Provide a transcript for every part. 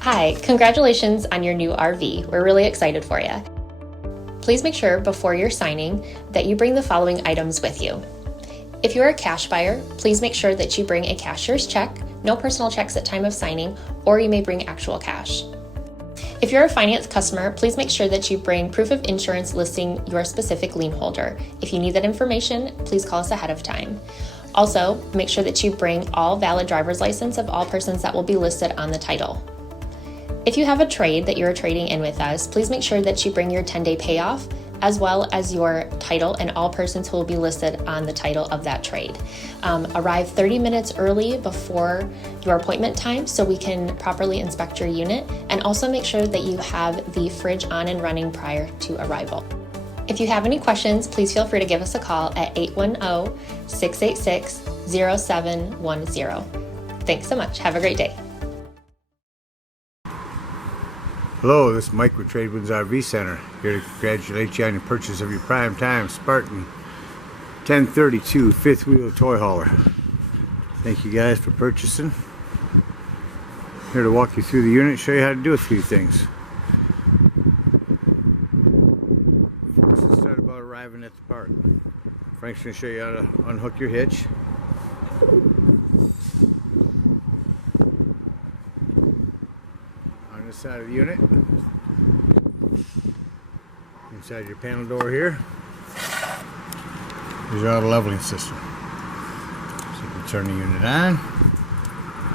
Hi, congratulations on your new RV. We're really excited for you. Please make sure before you're signing that you bring the following items with you. If you're a cash buyer, please make sure that you bring a cashier's check, no personal checks at time of signing, or you may bring actual cash. If you're a finance customer, please make sure that you bring proof of insurance listing your specific lien holder. If you need that information, please call us ahead of time. Also, make sure that you bring all valid driver's license of all persons that will be listed on the title. If you have a trade that you're trading in with us, please make sure that you bring your 10-day payoff as well as your title and all persons who will be listed on the title of that trade. Arrive 30 minutes early before your appointment time so we can properly inspect your unit, and also make sure that you have the fridge on and running prior to arrival. If you have any questions, please feel free to give us a call at 810-686-0710. Thanks so much. Have a great day. Hello, this is Mike with TradeWinds RV Center, here to congratulate you on your purchase of your prime time Spartan 1032 fifth wheel toy hauler. Thank you guys for purchasing. Here to walk you through the unit, show you how to do a few things. Let's start about arriving at the park. Frank's going to show you how to unhook your hitch. This side of the unit, inside your panel door here, is your auto leveling system. So you can turn the unit on,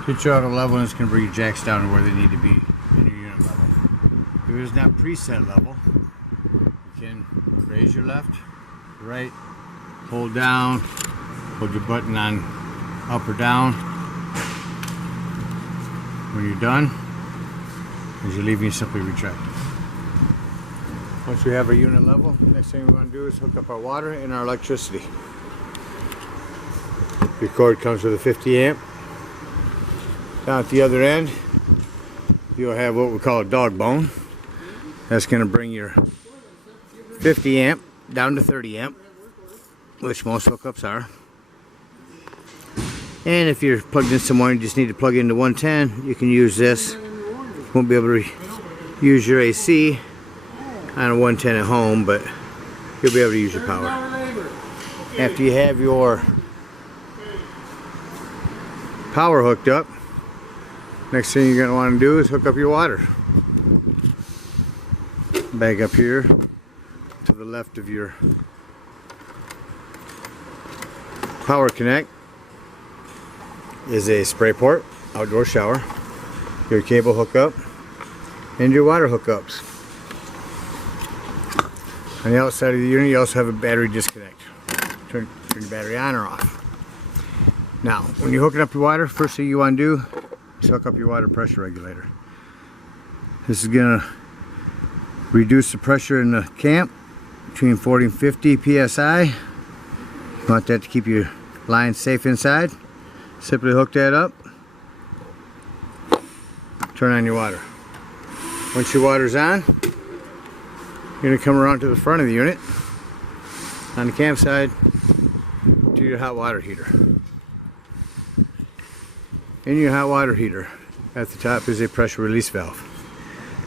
hit your auto level, and it's going to bring your jacks down to where they need to be in your unit level. If it is not preset level, you can raise your left, right, hold down, hold your button on up or down. When you're done, as you're leaving, you simply retract it. Once we have our unit level, next thing we want to do is hook up our water and our electricity. Your cord comes with a 50 amp. Down at the other end, you'll have what we call a dog bone. That's going to bring your 50 amp down to 30 amp, which most hookups are. And if you're plugged in somewhere and you just need to plug into 110, you can use this. Won't be able to use your AC on a 110 at home, but you'll be able to use your power. After you have your power hooked up, next thing you're going to want to do is hook up your water. Back up here to the left of your power connect is a spray port, outdoor shower, your cable hookup, and your water hookups. On the outside of the unit, you also have a battery disconnect. Turn your battery on or off. Now, when you're hooking up your water, first thing you want to do is hook up your water pressure regulator. This is going to reduce the pressure in the camp between 40 and 50 psi. You want that to keep your line safe inside. Simply hook that up. Turn on your water. Once your water's on, you're going to come around to the front of the unit on the campsite to your hot water heater. In your hot water heater, at the top is a pressure release valve.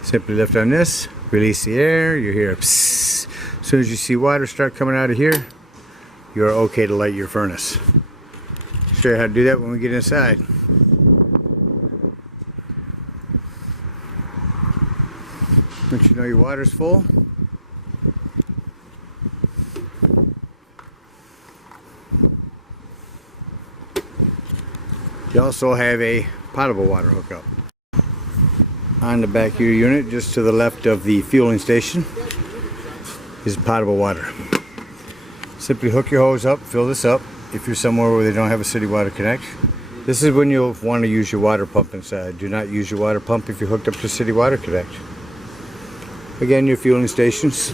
Simply lift on this, release the air, you hear a psss. As soon as you see water start coming out of here, you're okay to light your furnace. I'll show you how to do that when we get inside. Once you know your water's full, you also have a potable water hookup. On the back of your unit, just to the left of the fueling station, is potable water. Simply hook your hose up, fill this up. If you're somewhere where they don't have a city water connect, this is when you'll want to use your water pump inside. Do not use your water pump if you're hooked up to city water connect. Again, your fueling stations.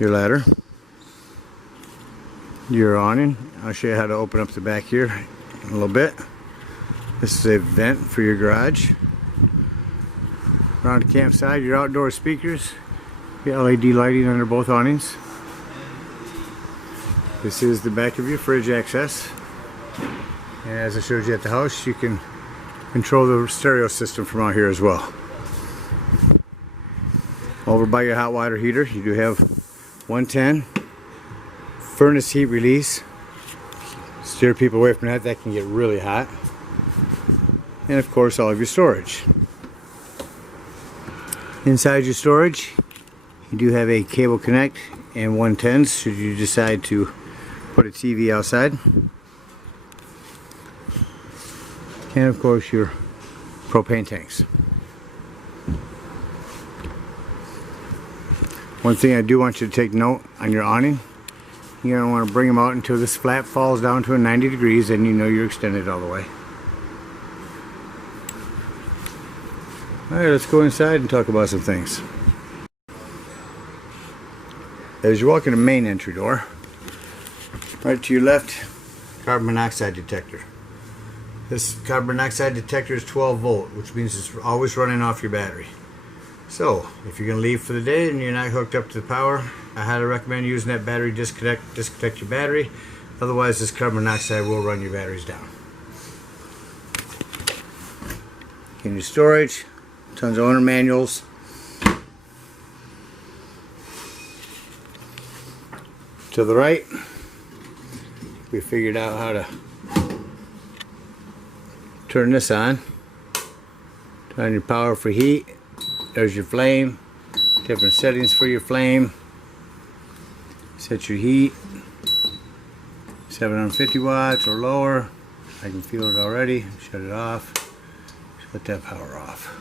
Your ladder. Your awning. I'll show you how to open up the back here in a little bit. This is a vent for your garage. Around the campsite, your outdoor speakers. Your LED lighting under both awnings. This is the back of your fridge access. And as I showed you at the house, you can control the stereo system from out here as well. Over by your hot water heater, you do have 110 furnace heat release. Steer people away from that, that can get really hot. And of course, all of your storage. Inside your storage, you do have a cable connect and 110s should you decide to put a TV outside. And of course, your propane tanks. One thing I do want you to take note on your awning, you don't want to bring them out until this flap falls down to a 90 degrees, and you know you're extended all the way. Alright, let's go inside and talk about some things. As you walk in the main entry door, right to your left, carbon monoxide detector. This carbon monoxide detector is 12 volt, which means it's always running off your battery. So, if you're going to leave for the day and you're not hooked up to the power, I highly recommend using that battery disconnect your battery. Otherwise, this carbon monoxide will run your batteries down. In your storage, tons of owner manuals. To the right, we figured out how to turn this on. Turn your power for heat. There's your flame. Different settings for your flame. Set your heat. 750 watts or lower. I can feel it already. Shut it off. Shut that power off.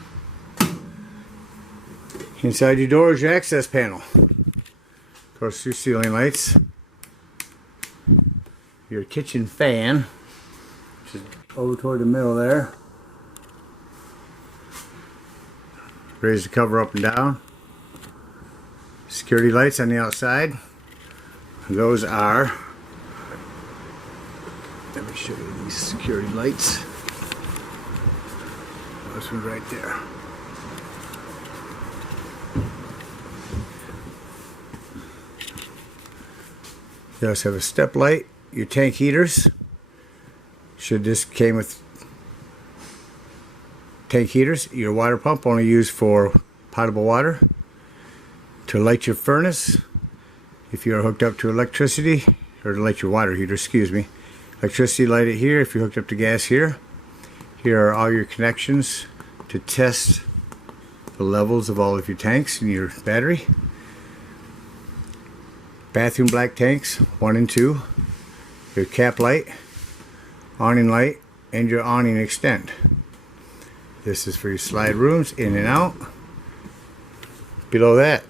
Inside your door is your access panel. Of course, your ceiling lights. Your kitchen fan, which is over toward the middle there. Raise the cover up and down. Security lights on the outside. Those are, let me show you these security lights. This one's right there. You also have a step light. Your tank heaters. This came with tank heaters. Your water pump only used for potable water. To light your furnace, if you are hooked up to electricity, or to light your water heater, excuse me. Electricity, light it here. If you're hooked up to gas, here. Here are all your connections to test the levels of all of your tanks in your battery. Bathroom black tanks, 1 and 2. Your cap light, awning light, and your awning extend. This is for your slide rooms, in and out. Below that,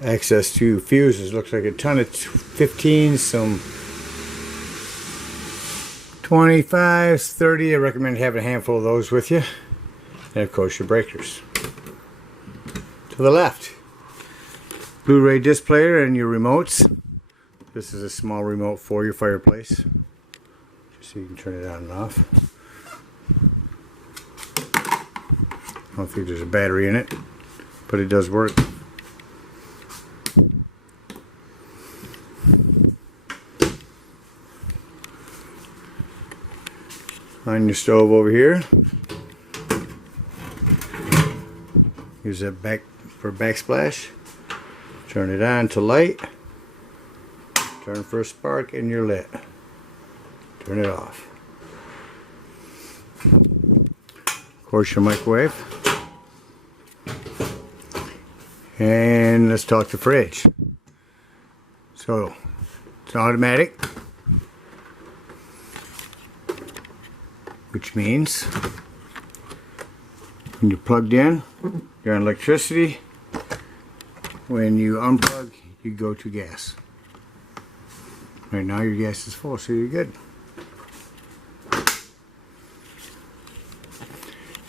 access to fuses. Looks like a ton of 15s, some 25s, 30. I recommend having a handful of those with you. And of course your breakers. To the left, Blu-ray disc player and your remotes. This is a small remote for your fireplace, just so you can turn it on and off. I don't think there's a battery in it, but it does work. On your stove over here, use that back for backsplash. Turn it on to light. Turn for a spark and you're lit. Turn it off. Of course, your microwave. And let's talk the fridge. So, it's automatic, which means when you're plugged in, you're on electricity. When you unplug, you go to gas. Right now your gas is full, so you're good.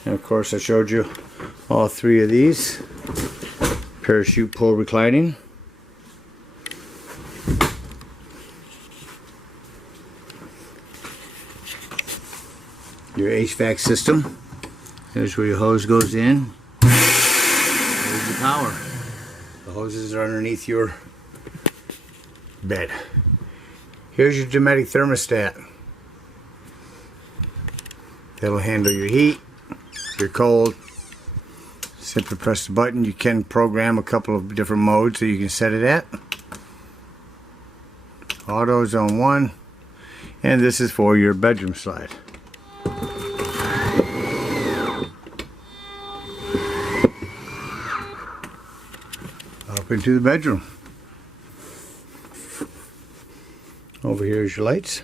And of course I showed you all 3 of these. Parachute pull reclining. Your HVAC system. There's where your hose goes in. There's the power. The hoses are underneath your bed. Here's your Dometic thermostat. That'll handle your heat, your cold. Simply press the button. You can program a couple of different modes that you can set it at. Auto zone 1, and this is for your bedroom slide. Up into the bedroom. Over here is your lights.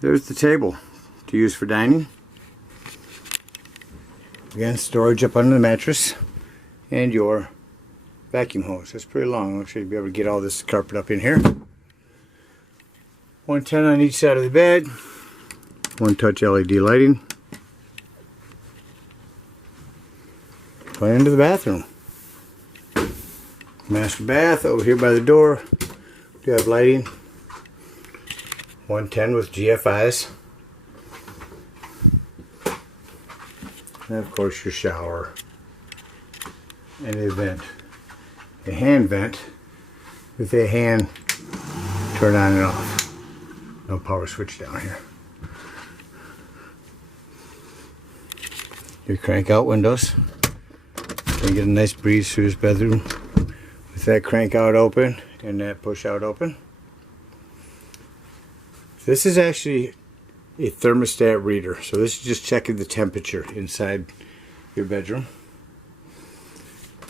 There's the table to use for dining. Again, storage up under the mattress, and your vacuum hose. That's pretty long. I'm sure you'll be able to get all this carpet up in here. 110 on each side of the bed. One touch LED lighting. Right into the bathroom. Master bath over here by the door. We have lighting. 110 with GFIs. And of course your shower. And a vent. A hand vent with a hand turn on and off. No power switch down here. Your crank out windows. You get a nice breeze through this bedroom with that crank out open and that push out open. This is actually a thermostat reader, so this is just checking the temperature inside your bedroom.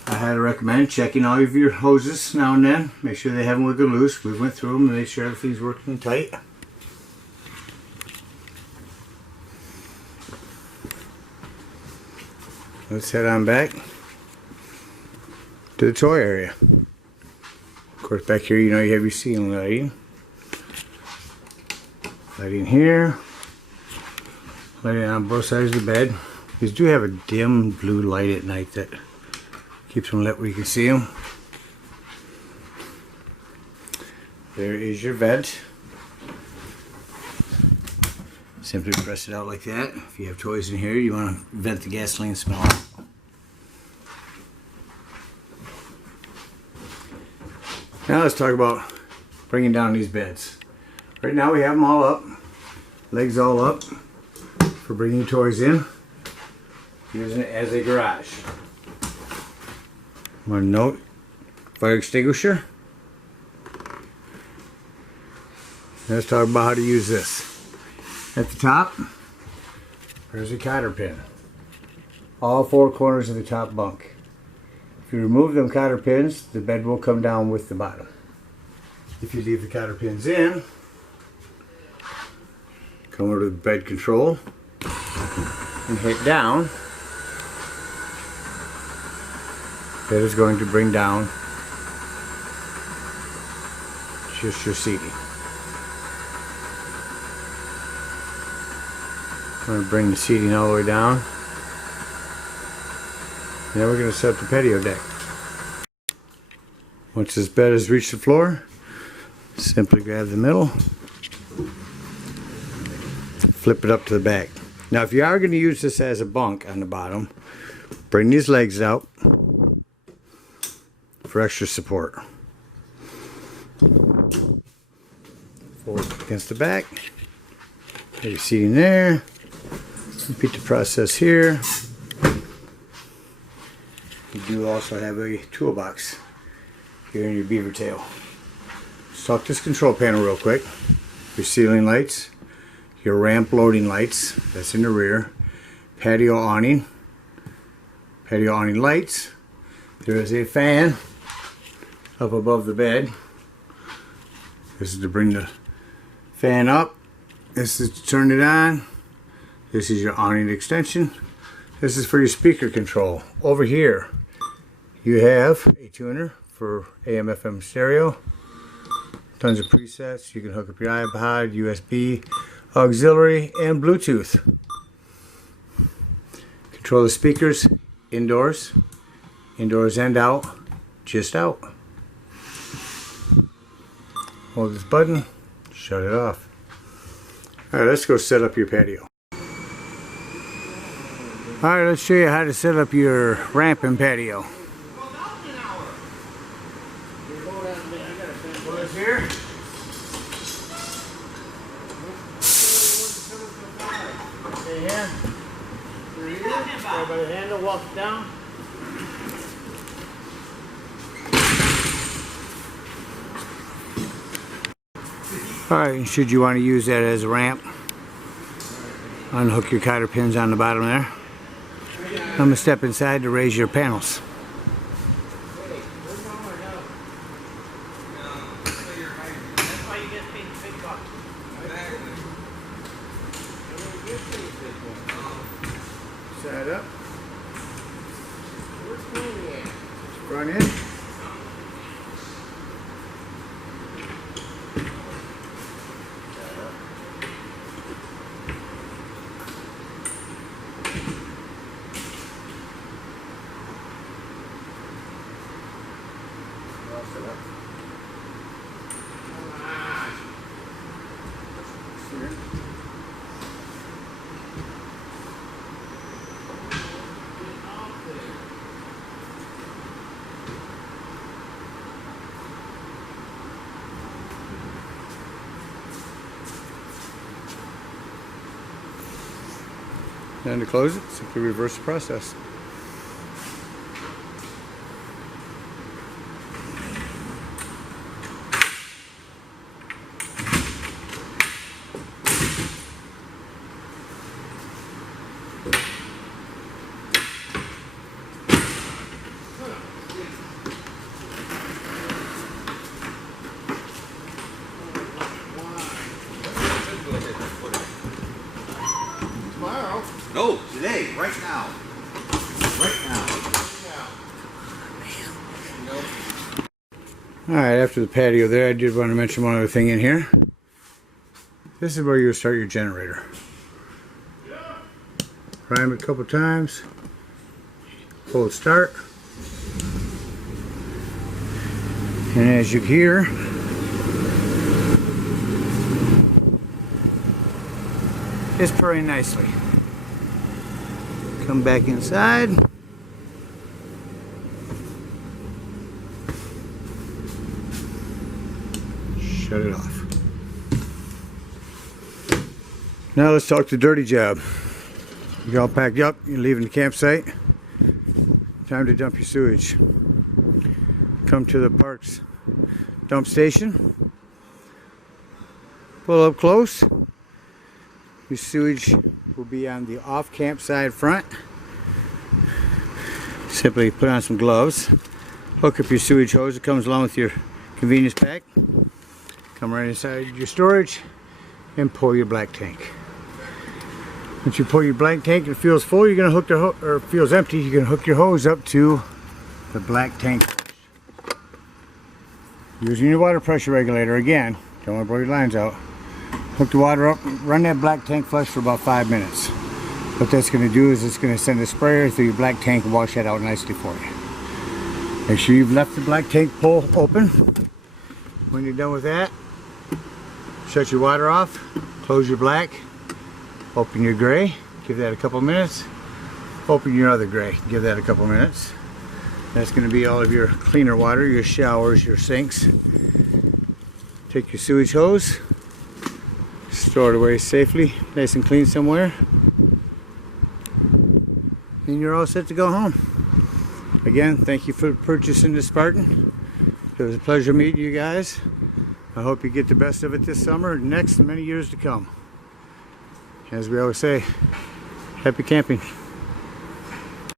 I highly recommend checking all of your hoses now and then. Make sure they haven't wiggled loose. We went through them and make sure everything's working tight. Let's head on back to the toy area. Of course, back here, you know, you have your ceiling lighting. Lighting here. Lighting on both sides of the bed. These do have a dim blue light at night that keeps them lit where you can see them. There is your vent. Simply press it out like that. If you have toys in here, you want to vent the gasoline smell out. Now let's talk about bringing down these beds. Right now we have them all up, legs all up for bringing toys in, using it as a garage. One note, fire extinguisher. Let's talk about how to use this. At the top, there's a cotter pin. All four corners of the top bunk. If you remove them cotter pins, the bed will come down with the bottom. If you leave the cotter pins in, come over to the bed control and hit down. That is going to bring down just your seating. I'm going to bring the seating all the way down. Now we're going to set up the patio deck. Once this bed has reached the floor, simply grab the middle, flip it up to the back. Now if you are going to use this as a bunk on the bottom, bring these legs out for extra support. Forward against the back. Get your seating there. Repeat the process here. You do also have a toolbox here in your beaver tail. Let's talk this control panel real quick. Your ceiling lights, your ramp loading lights, that's in the rear, patio awning lights. There is a fan up above the bed. This is to bring the fan up. This is to turn it on. This is your awning extension. This is for your speaker control. Over here you have a tuner for AM FM stereo. Tons of presets. You can hook up your iPod, USB, auxiliary, and Bluetooth. Control the speakers indoors and out, just out. Hold this button, shut it off. Alright, let's go set up your patio. Alright, let's show you how to set up your ramp and patio. there. Grab by the handle, walk it down. Alright, should you want to use that as a ramp, unhook your cotter pins on the bottom there. I'm going to step inside to raise your panels. Side up. Front end. And to close it, simply reverse the process. No, today, right now. Right now. Alright, after the patio there, I did want to mention one other thing in here. This is where you'll start your generator. Prime it a couple times. Hold start. And as you hear, it's purring nicely. Come back inside. Shut it off. Now let's talk the dirty job. You're all packed up, you're leaving the campsite. Time to dump your sewage. Come to the park's dump station. Pull up close. Your sewage will be on the off campsite front. Simply put on some gloves. Hook up your sewage hose. It comes along with your convenience pack. Come right inside your storage and pull your black tank. Once you pull your black tank and it feels full, you're going to hook the or it feels empty, you're going to hook your hose up to the black tank. Using your water pressure regulator again. Don't want to blow your lines out. Hook the water up, run that black tank flush for about 5 minutes. What that's going to do is it's going to send a sprayer through your black tank and wash that out nicely for you. Make sure you've left the black tank pull open. When you're done with that, shut your water off, close your black, open your gray, give that a couple minutes, open your other gray, give that a couple minutes. That's going to be all of your cleaner water, your showers, your sinks. Take your sewage hose, store it away safely, nice and clean somewhere, and you're all set to go home. Again, thank you for purchasing the Spartan. It was a pleasure meeting you guys. I hope you get the best of it this summer and next and many years to come. As we always say, happy camping.